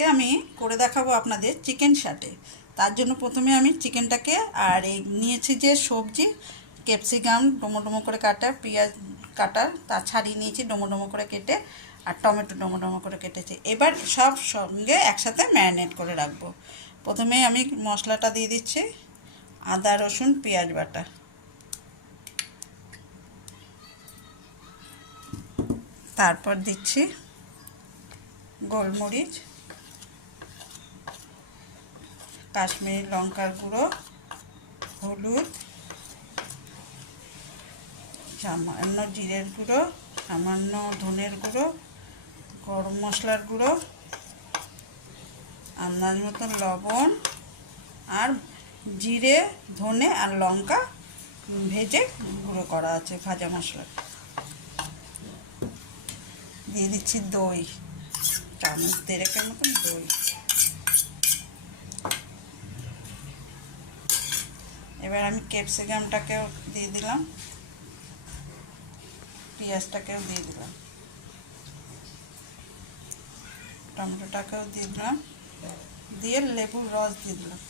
আজকে আমি করে দেখাবো আপনাদের চিকেন শাটে তার জন্য প্রথমে আমি চিকেনটাকে আর এই নিয়েছি যে সবজি ক্যাপসিকাম ডোমো ডোমো করে কাটা, পেঁয়াজ কাটা, তা ছাড়িয়ে নিয়েছি ডোমো ডোমো করে কেটে আর টমেটো ডোমো ডোমো করে কেটেছি। এবার সব সঙ্গে একসাথে ম্যারিনেট করে রাখব। প্রথমে আমি মশলাটা দিয়ে দিচ্ছি, আদা, রসুন, পেঁয়াজ বাটা। তারপর দিচ্ছি গোলমরিচ কাশ্মীরি লঙ্কার গুঁড়ো, হলুদ সামান্য জিরের গুঁড়ো, সামান্য ধনের গুঁড়ো, গরম মশলার গুঁড়ো, আন্দাজ মতন লবণ আর জিরে, ধনে আর লঙ্কা ভেজে গুঁড়ো করা আছে ভাজা মশলা দিয়ে দিচ্ছি দই, চামচ দেড়েকের মতন দই। এবার আমি ক্যাপসিকামটাকেও দিয়ে দিলাম। পেঁয়াজটাকেও দিয়ে দিলাম। টমেটোটাকেও দিয়ে দিলাম। দিয়ে লেবুর রস দিয়ে দিলাম।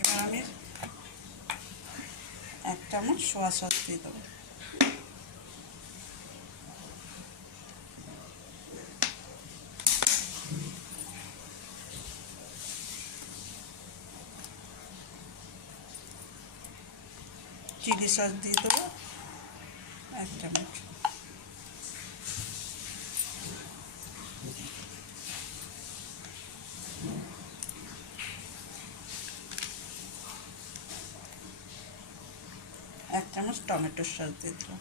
এবার আমি সোয়া সস দিয়ে দেবো। চিলি সস দিয়ে দেবো। এক চামচ এক চামচ টমেটোর সস দিয়ে দিলাম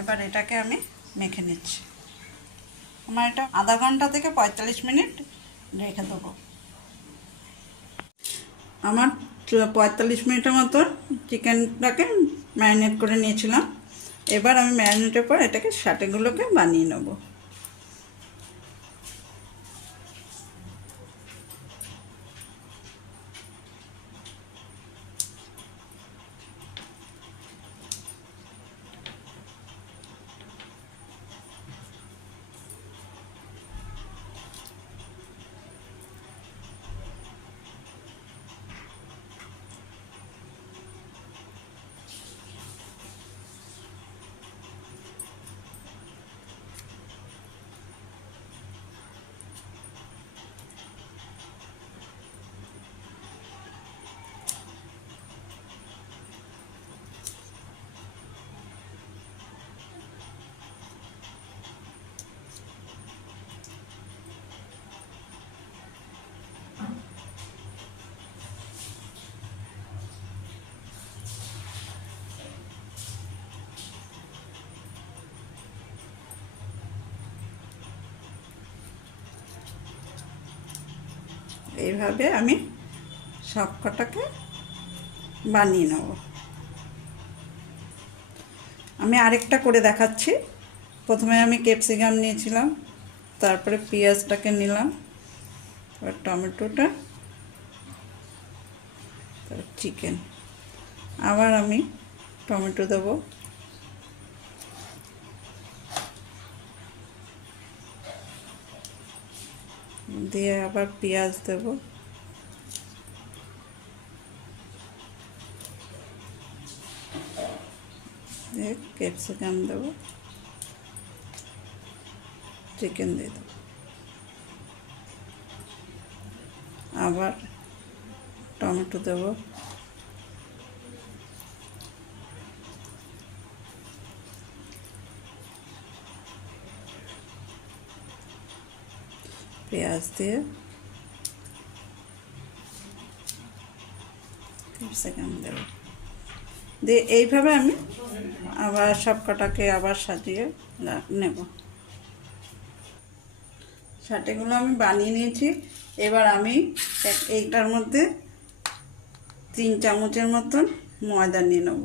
এবার এটাকে আমি মেখে নিচ্ছি। আমার এটা আধা ঘণ্টা থেকে পঁয়তাল্লিশ মিনিট রেখে দেবো। আমার পঁয়তাল্লিশ মিনিটের মতো চিকেনটাকে ম্যারিনেট করে নিয়েছিলাম। এবার আমি ম্যারিনেটের পর এটাকে শাটেগুলোকে বানিয়ে নেব। এইভাবে আমি সব কটাকে বানিয়ে নেব। আমি আরেকটা করে দেখাচ্ছি। প্রথমে আমি ক্যাপসিকাম নিয়েছিলাম, তারপরে পেঁয়াজটাকে নিলাম এবার টমেটোটা, তারপর চিকেন। আবার আমি টমেটো দেবো। দিয়ে আবার পেঁয়াজ দেব। দিয়ে ক্যাপসিকাম দেব। চিকেন দিয়ে দেবো। আবার টমেটো দেবো। পেঁয়াজ দিয়ে দিয়ে এইভাবে আমি আবার সব কটাকে আবার সাজিয়ে নেব। সাটেগুলো আমি বানিয়ে নিয়েছি। এবার আমি এইটার মধ্যে তিন চামচের মতন ময়দা নিয়ে নেব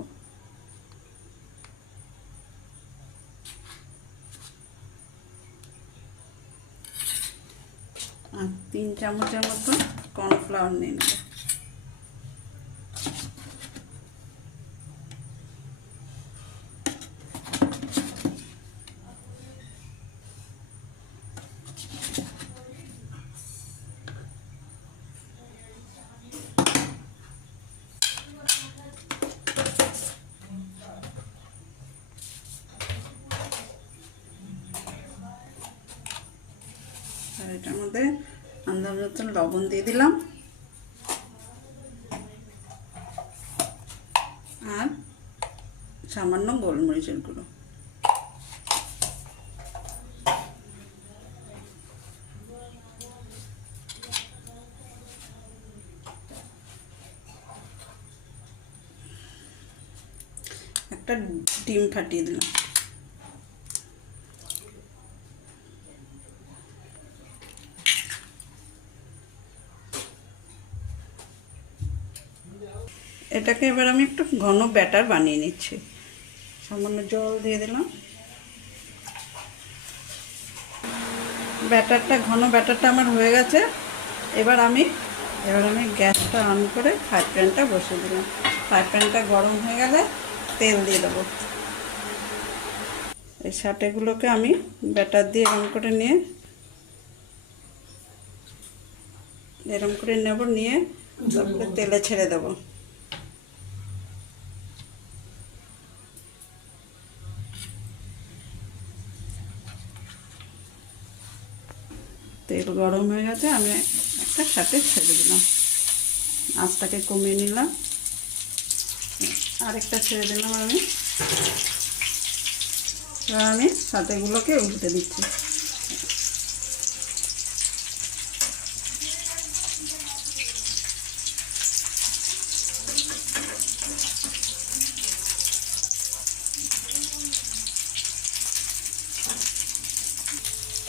আর তিন চামচের মতন কর্নফ্লাওয়ার নিয়ে নেব। আর এটার মধ্যে আন্দাজ মতন লবণ দিয়ে দিলাম। আর সামান্য গোলমরিচের গুঁড়ো। একটা ডিম ফাটিয়ে দিলাম। এটাকে এবার আমি একটু ঘন ব্যাটার বানিয়ে নিচ্ছি। সামান্য জল দিয়ে দিলাম। ব্যাটারটা, ঘন ব্যাটারটা আমার হয়ে গেছে। এবার আমি এবার আমি গ্যাসটা অন করে ফ্রাই প্যানটা বসিয়ে দিলাম। ফ্রাই প্যানটা গরম হয়ে গেলে তেল দিয়ে দেবো। এই সাটেগুলোকে আমি ব্যাটার দিয়ে এরম করে নিয়ে, এরম করে নেব, নিয়ে তারপরে তেলে ছেড়ে দেবো। তেল গরম হয়ে গেছে, আমি একটা সাথে ছেড়ে দিলাম। আঁচটাকে কমিয়ে নিলাম। আরেকটা ছেড়ে দিলাম আমি। এবার আমি সাথেগুলোকে উল্টে দিচ্ছি।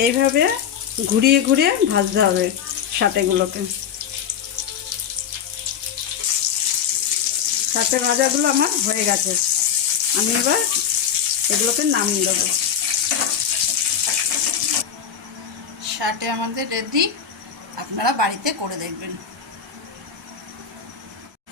এইভাবে ঘুরিয়ে ঘুরিয়ে ভাজতে হবে সাথেগুলোকে। সাথে ভাজাগুলো আমার হয়ে গেছে। আমি এবার এগুলোকে নাম দেবো। সাটে আমাদের রেডি। আপনারা বাড়িতে করে দেখবেন।